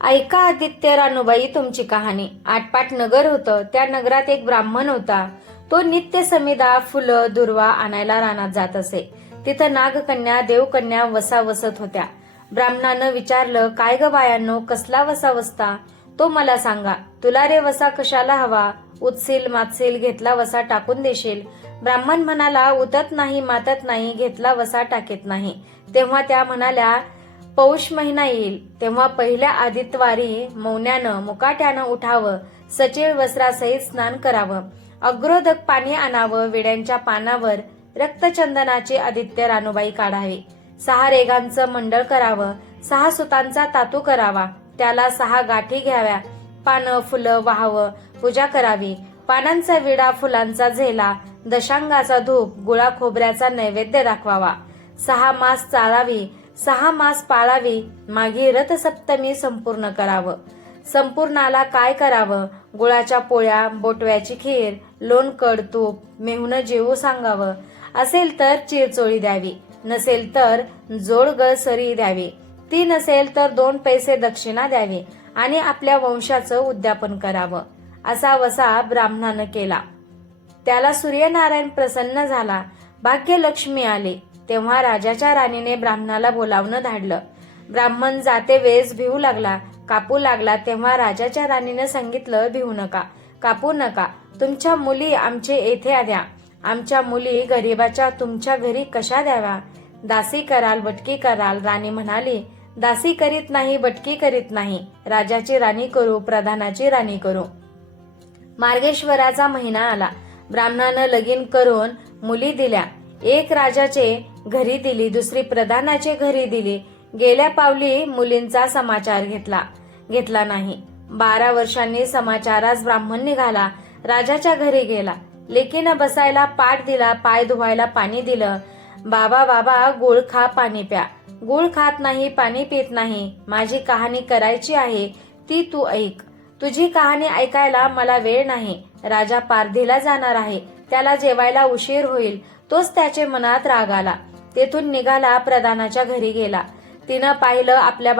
ऐका आदित्य रानूबाई तुमची कहाणी. आटपाट नगर होतं. त्या नगरात एक ब्राह्मण होता. तो नित्य समिधा, फुलं, दुर्वा आणायला रानात जात असे. तिथं नागकन्या, देवकन्या वसा वसत होत्या. ब्राह्मणानं विचारलं, काय ग बायांनो, कसला वसा वसता? तो मला सांगा. तुला रे वसा कशाला हवा? उतसील मातसील, घेतला वसा टाकून देशील. ब्राह्मण म्हणाला, उतत नाही मातत नाही, घेतला वसा टाकेत नाही. तेव्हा त्या म्हणाल्या, पौष महिना येईल तेव्हा पहिल्या आदित्यवारी मौन्यानं मुकाट्यानं उठावं, सचीळ वस्त्रासहित स्नान करावं, अग्रोदक पाणी आणावं, विड्यांच्या पानावर रक्तचंदनाची आदित्य रानूबाई काढावी, 6 रेगांचं मंडळ करावं, 6 सुतांचा तातू करावा, त्याला 6 गाठी घ्याव्या, पानं फुलं वाहावं, पूजा करावी, पानांचा विडा, फुलांचा झेला, दशांगाचा धूप, गुळा खोबऱ्याचा नैवेद्य दाखवावा, 6 मास चालावी, 6 मास पाळावी, मागी रथसप्तमी संपूर्ण करावं. संपूर्णाला काय करावं? गुळाच्या पोळ्या, बोटव्याची खीर, लोणकड, तूप, मेहुणं जेवू सांगावं. असेल तर चिरचोळी द्यावी, नसेल तर जोडगळ सरी द्यावी, ती नसेल तर 2 पैसे दक्षिणा द्यावी आणि आपल्या वंशाचं उद्यापन करावं. असा वसा ब्राह्मणानं केला. त्याला सूर्यनारायण प्रसन्न झाला. भाग्यलक्ष्मी आली. तेव्हा राजाच्या राणीने ब्राह्मणाला बोलावणं धाडलं. ब्राह्मण जाते वेळेस भिवू लागला, कापू लागला. तेव्हा राजाच्या राणीने सांगितलं, भिवू नका, कापू नका. तुमच्या मुली आमचे येथे द्या. आमच्या मुली गरीबाच्या तुमच्या घरी कशा द्याव्या? दासी कराल, बटकी कराल. राणी म्हणाली, दासी करीत नाही, बटकी करीत नाही. राजाची राणी करू, प्रधानाची राणी करू. मार्गेश्वराचा महिना आला. ब्राह्मणानं लगीन करून मुली दिल्या. एक राजाचे घरी दिली, दुसरी प्रधानाचे घरी दिली. गेल्या पावली मुलींचा समाचार घेतला नाही. 12 वर्षांनी समाचारास ब्राह्मण निघाला. राजाच्या घरी गेला. लेकीनं बसायला पाट दिला, पाय धुवायला पाणी दिलं. बाबा बाबा, गुळ खा, पाणी प्या. गुळ खात नाही, पाणी पित नाही. माझी कहाणी करायची आहे, ती तू ऐक. तुझी कहाणी ऐकायला मला वेळ नाही. राजा पारधीला जाणार आहे, त्याला जेवायला उशीर होईल. तोच त्याचे मनात राग आला. तेथून निघाला, प्रधानाच्या घरी गेला. तिनं पाहिलं, आपल्या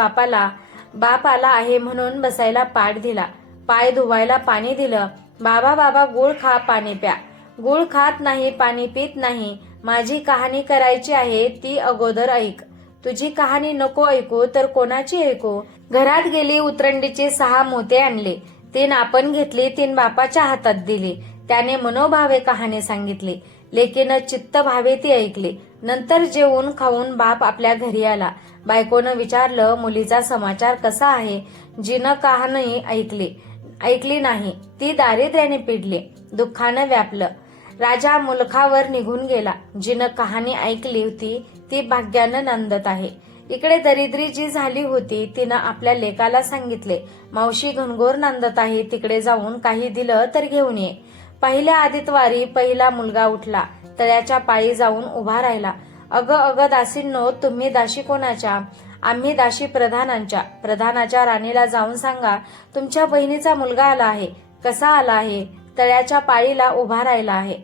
बाप आला आहे म्हणून बसायला पाट दिला, पाय धुवायला पाणी दिलं. बाबा बाबा, गुळ खा, पाणी प्या. गुळ खात नाही, पाणी पित नाही. माझी कहाणी करायची आहे, ती अगोदर ऐक. तुझी कहाणी नको ऐकू तर कोणाची ऐकू? घरात गेली, उतरंडीचे 6 मोते आणले. 3 आपण घेतली, 3 बापाच्या हातात दिली. त्याने मनोभावे कहाणी सांगितली. लेकीनं चित्त भावे ती ऐकली. नंतर जेवून खाऊन बाप आपल्या घरी आला. बायकोनं विचारलं, मुलीचा समाचार कसा आहे? जिनं कहाणी ऐकली नाही. ती दारिद्र्याने पिडली, दुःखानं व्यापलं. राजा मुलखावर निघून गेला. जिनं कहाणी ऐकली होती ती भाग्यानं नंदत आहे. इकडे दरिद्री जी झाली होती तिनं आपल्या लेकाला सांगितले, मावशी घनघोर नांदत आहे, तिकडे जाऊन काही दिलं तर घेऊन ये. पहिल्या आदित्यवारी पहिला मुलगा उठला. तळ्याच्या पाळी जाऊन उभा राहिला. अगं दासींनो, तुम्ही दाशी कोणाच्या? आम्ही दाशी प्रधानांच्या. प्रधानाच्या राणीला जाऊन सांगा, तुमच्या बहिणीचा मुलगा आला आहे. कसा आला आहे? तळ्याच्या पाळीला उभा राहिला आहे.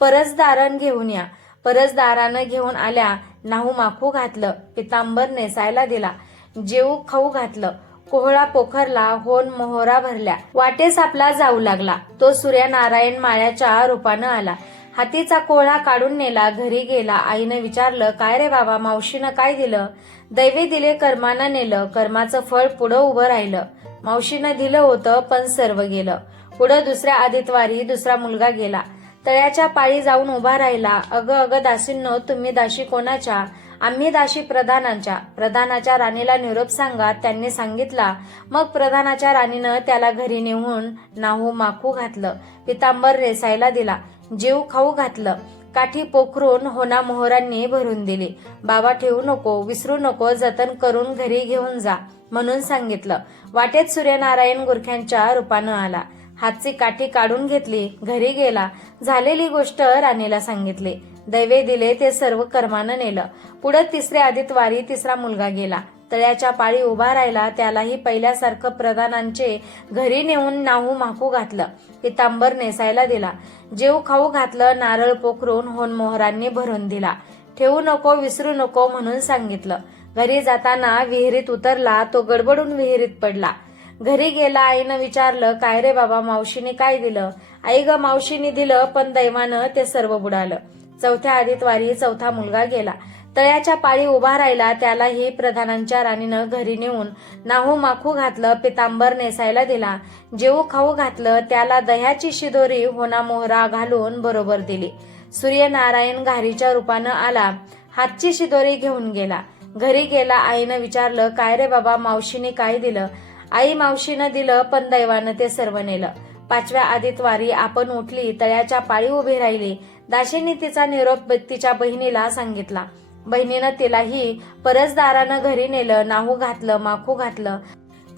परसदारण घेऊन या. परसदारानं घेऊन आल्या. नाहू माखू घातलं, पितांबर नेसायला दिला, जेऊ खाऊ घातलं. कोहळा पोखरला, होन मोहरा भरल्या. वाटेस आपला जाऊ लागला. तो सूर्यनारायण माळ्याच्या रूपानं आला. हातीचा कोहळा काढून नेला. घरी गेला. आईनं विचारलं, काय रे बाबा, मावशीनं काय दिलं? दैवे दिले, कर्मानं नेलं. कर्माचं फळ पुढं उभं राहिलं. मावशीनं दिलं होतं पण सर्व गेलं. पुढं दुसऱ्या आदित्यवारी दुसरा मुलगा गेला. तळ्याच्या पाळी जाऊन उभा राहिला. अगं दासींनो, तुम्ही दाशी कोणाच्या? आम्ही दाशी प्रधानांच्या. प्रधानाच्या राणीला निरोप सांगा. त्यांनी सांगितला. मग प्रधानाच्या राणीनं त्याला घरी नेऊन नाहू माखू घातलं, पितांबर रेसायला दिला, जेऊ खाऊ घातलं. काठी पोखरून होना मोहरांनी भरून दिली. बाबा ठेवू नको, विसरू नको, जतन करून घरी घेऊन जा म्हणून सांगितलं. वाटेत सूर्यनारायण गुरख्यांच्या रूपानं आला. हातची काठी काढून घेतली. घरी गेला. झालेली गोष्ट राणीला सांगितली. दैवे दिले ते सर्व कर्मानं नेलं. पुढे तिसऱ्या आदित्यवारी तिसरा मुलगा गेला. तळ्याच्या पाळी उभा राहिला. त्यालाही पहिल्यासारखं प्रधानांचे घरी नेऊन नाहू माखू घातलं, पितांबर नेसायला दिला, जेऊ खाऊ घातलं. नारळ पोखरून होन मोहरांनी भरून दिला. ठेवू नको, विसरू नको म्हणून सांगितलं. घरी जाताना विहिरीत उतरला तो गडबडून विहिरीत पडला. घरी गेला. आईनं विचारलं, काय रे बाबा, मावशीने काय दिलं? आई ग, मावशीने दिलं, पण दैवानं ते सर्व बुडालं. चौथ्या आदितवारी चौथा मुलगा गेला. तळ्याच्या पाळी उभा राहिला. त्यालाही प्रधानांच्या राणीनं घरी नेऊन नाहू माखू घातलं, पितांबर नेसायला दिला, जेवू खाऊ घातलं. त्याला दह्याची शिदोरी होना मोहरा घालून बरोबर दिली. सूर्यनारायण घारीच्या रूपानं आला, हातची शिदोरी घेऊन गेला. घरी गेला. आईनं विचारलं, काय रे बाबा, मावशीने काय दिलं? आई, मावशीनं दिलं, पण दैवानं ते सर्व नेलं. पाचव्या आदितवारी आपण उठली. तळ्याच्या पाळी उभी राहिली. दासीने तिचा निरोप तिच्या बहिणीला सांगितला. बहिणीनं तिलाही परसदारानं घरी नेलं, नाहू घातलं, माखू घातलं,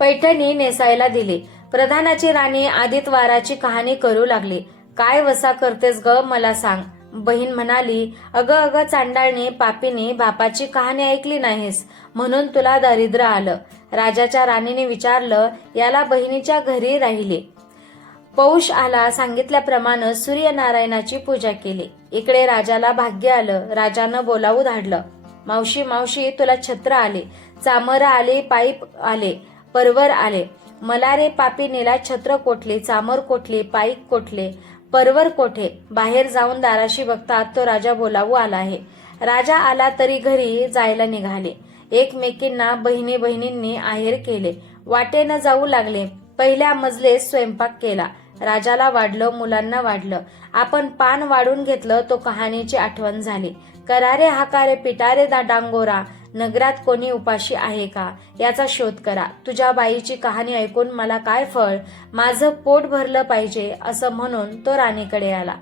पैठणी नेसायला दिली. प्रधानाची राणी आदितवाराची कहाणी करू लागली. काय वसा करतेस ग, मला सांग. बहीण म्हणाली, अगं अगं चांडाळणी, पापीनी, बापाची कहाणी ऐकली नाहीस म्हणून तुला दारिद्र्य आलं. राजाच्या राणीने विचारलं, याला बहिणीच्या घरी राहिले. पौष आला. सांगितल्याप्रमाणे सूर्यनारायणाची पूजा केली. इकडे राजाला भाग्य आलं. राजानं बोलावू धाडलं. मावशी मावशी, तुला छत्र आले, चामर आले, पाईप आले, परवर आले. मला रे पापीनीला छत्र कोठले, चामर कोठले, पाईप कोठले, परवर कोठे? बाहेर जाऊन दाराशी बघतात तो राजा बोलावू आला आहे. राजा आला तरी घरी जायला निघाले. एकमेकींना बहिणी बहिणींनी आहेर केले. वाटेनं जाऊ लागले. पहिल्या मजलेत स्वयंपाक केला. राजाला वाढलं, मुलांना वाढलं. आपण पान वाढून घेतलं तो कहाणीची आठवण झाली. करारे हाकारे पिटारे डांगोरा, नगरात कोणी उपाशी आहे का, याचा शोध करा. तुझ्या बाईची कहाणी ऐकून मला काय फळ, माझं पोट भरलं पाहिजे, असं म्हणून तो राणीकडे आला.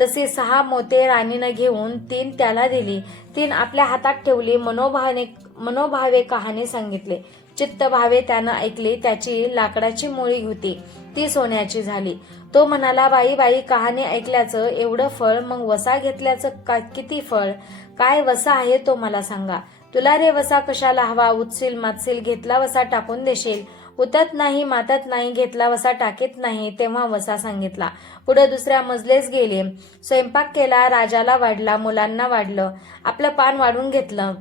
तसे 6 मोते राणीनं घेऊन 3 त्याला दिली. 3 आपल्या हातात ठेवली. मनोभावे कहाणी सांगितले. चित्त भावे त्यानं ऐकली. त्याची लाकडाची मोळी होती, ती सोन्याची झाली. तो म्हणाला, बाई बाई, कहाणी ऐकल्याचं एवढं फळ, मग वसा घेतल्याचं किती फळ? काय वसा आहे तो मला सांगा. तुला रे वसा कशाला हवा? उचसील मातसील, घेतला वसा टाकून देशील. उतत नाही मातत नाही, घेतला वसा टाकीत नाही. तेव्हा वसा सांगितला. पुढे दुसऱ्या मजलेस गेले. स्वयंपाक केला. राजाला वाढला, मुलांना वाढलं, आपलं पान वाढून घेतलं.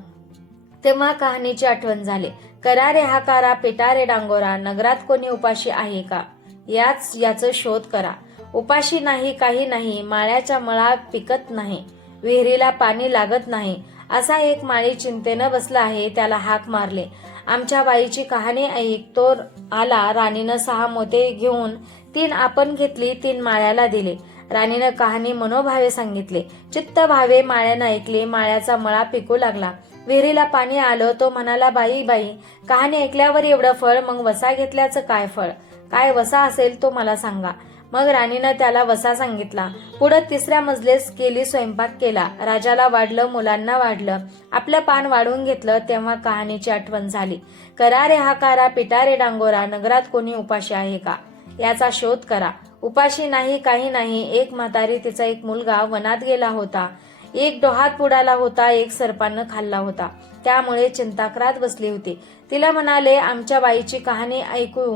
तेव्हा कहाणीची आठवण झाली. करारे हाकारा पिटारे डांगोरा, नगरात कोणी उपाशी आहे का, याचं शोध करा. उपाशी नाही, काही नाही, माळ्याच्या मळा पिकत नाही, विहिरीला पाणी लागत नाही. असा एक माळी चिंतेनं बसला आहे. त्याला हाक मारले, आमच्या बाईची कहाणी ऐक. तो आला. राणीनं 6 मोते घेऊन 3 आपण घेतली, 3 माळ्याला दिले. राणीनं कहाणी मनोभावे सांगितले. चित्त भावे माळ्यानं ऐकले. माळ्याचा मळा पिकू लागला. विहिरीला पाणी आलं. तो म्हणाला, बाई बाई, कहाणी ऐकल्यावर एवढं फळ, मग वसा घेतल्याचं काय फळ? काय वसा असेल तो मला सांगा. मग राणीनं त्याला वसा सांगितला. पुढे तिसऱ्या मजलेस गेली. स्वयंपाक केला. राजाला वाढलं, मुलांना वाढलं, आपलं पान वाढून घेतलं. तेव्हा कहाणीची आठवण झाली. करारे हाकारा पिटारे डांगोरा, नगरात कोणी उपाशी आहे का, याचा शोध करा. उपाशी नाही, काही नाही. एक म्हातारी, तिचा एक मुलगा वनात गेला होता. एक डोहात बुडाला होता, एक सर्पानं खाल्ला होता. त्यामुळे चिंताक्रांत बसली होती. तिला म्हणाले, आमच्या बाईची कहाणी ऐकू.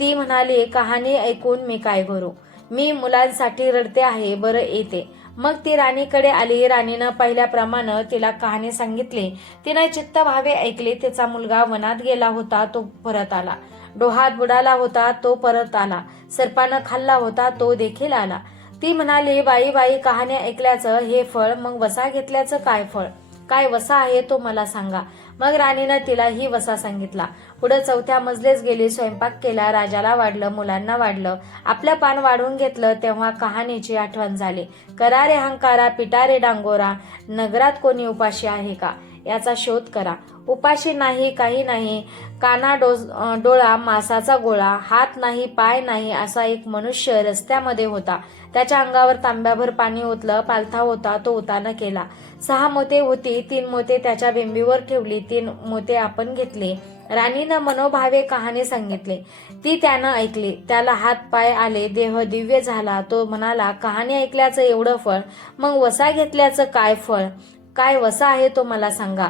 ती म्हणाली, कहाणी ऐकून मी काय करू? मी मुलांसाठी रडते आहे, बरं येते. मग ती राणीकडे आली. राणीनं पहिल्याप्रमाणे तिला कहाणी सांगितली. तिनं चित्त भावे ऐकली. तिचा मुलगा वनात गेला होता, तो परत आला. डोहात बुडाला होता, तो परत आला. सर्पानं खाल्ला होता, तो देखील आला. ती म्हणाली, बाई बाई, कहाणी ऐकल्याचं हे फळ, मग वसा घेतल्याचं काय फळ? काय वसा आहे तो मला सांगा. मग राणीनं तिलाही वसा सांगितला. पुढे चौथ्या मजलेस गेली. स्वयंपाक केला. राजाला वाढलं, मुलांना वाढलं, आपलं पान वाढून घेतलं. तेव्हा कहाणीची आठवण झाली. करारे हंकारा पिटारे डांगोरा, नगरात कोणी उपाशी आहे का, याचा शोध करा. उपाशी नाही, काही नाही. काना डोळा मासाचा गोळा, हात नाही, पाय नाही, असा एक मनुष्य रस्त्यामध्ये होता. त्याच्या अंगावर तांब्याभर पाणी ओतलं. पालथा होता, तो उतानं केला. 6 मोते होती. 3 मोते त्याच्या बिंबीवर ठेवली. 3 मोते आपण घेतले. राणीनं मनोभावे कहाणी सांगितली. ती त्यानं ऐकली. त्याला हात पाय आले, देह दिव्य झाला. तो म्हणाला, कहाणी ऐकल्याचं एवढं फळ, मग वसा घेतल्याचं काय फळ? काय वसा आहे तो मला सांगा.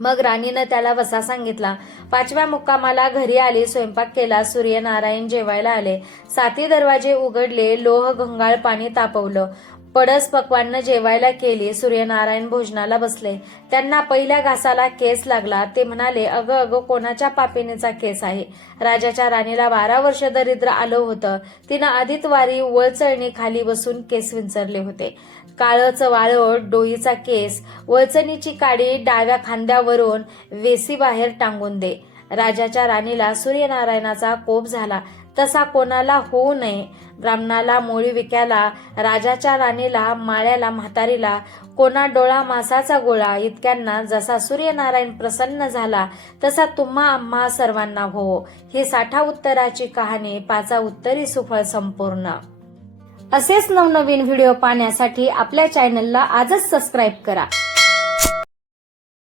मग राणीनं त्याला वसा सांगितला. 5व्या मुक्कामाला घरी आली. स्वयंपाक केला. सूर्यनारायण जेवायला आले. 7 दरवाजे उघडले. लोह गंगाळ पाणी तापवलं. पडस पक्वान्न जेवायला केली. सूर्यनारायण भोजनाला बसले. त्यांना पहिल्या घासाला केस लागला. ते म्हणाले, अगं अगं, कोणाच्या पापिनीचा केस आहे? राजाच्या राणीला 12 वर्ष दरिद्र आलं होतं. तिनं आधीच वारी वळचळणी खाली बसून केस विंचरले होते. काळच वाळवट डोईचा केस, वळचणीची काडी डाव्या खांद्यावरून वेसीबाहेर टांगून दे. राजाच्या राणीला सूर्यनारायणाचा कोप झाला. तसा कोणाला होऊ नये. ब्राह्मणाला मोळी विक्याला, राजाच्या राणीला, माळ्याला, म्हातारीला, कोणा डोळा मासाचा गोळा इतक्यांना जसा सूर्यनारायण प्रसन्न झाला तसा तुम्हा आम्हा सर्वांना हो. ही 60 उत्तराची कहाणी 5 उत्तरी सुफळ संपूर्ण. असेच नवनवीन व्हिडिओ पाहण्यासाठी आपल्या चॅनलला आजच सबस्क्राईब करा.